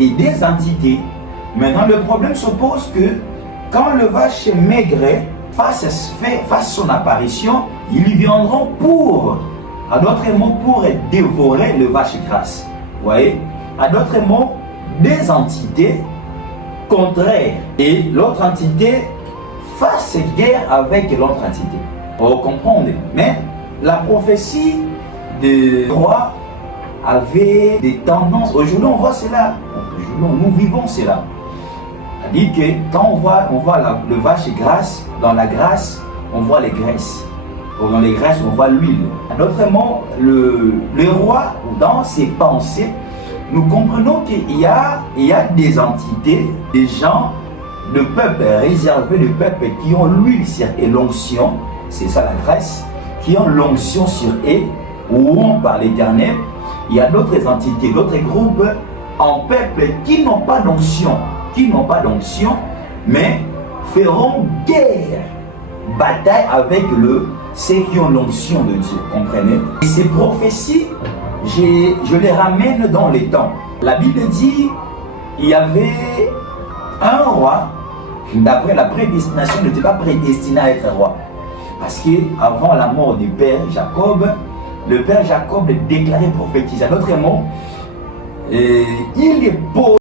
et des entités. Maintenant, le problème se pose que quand le vache maigret fasse son apparition, ils viendront pour, à d'autres mots, pour dévorer le vache grasse. Vous voyez? À d'autres mots, des entités contraires et l'autre entité fasse guerre avec l'autre entité. Vous comprenez? Mais la prophétie de roi avait des tendances. Aujourd'hui, on voit cela. Aujourd'hui, nous vivons cela. C'est-à-dire que quand on voit le vache grasse, dans la grasse, on voit les graisses. Ou dans les graisses, on voit l'huile. D'autres mots, le roi, dans ses pensées, nous comprenons qu'il y a des entités, des gens, le peuple réservé, le peuple qui ont l'huile sur et l'onction, c'est ça la grâce, qui ont l'onction sur eux, ou par l'Éternel. Il y a d'autres entités, d'autres groupes en peuple qui n'ont pas d'onction, mais feront guerre, bataille avec ceux qui ont l'onction de Dieu, comprenez? Et ces prophéties, je les ramène dans les temps. La Bible dit, il y avait un roi, d'après la prédestination, n'était pas prédestiné à être roi. Parce qu'avant la mort du père Jacob, le père Jacob déclarait prophétisé. À d'autres mots, il est beau.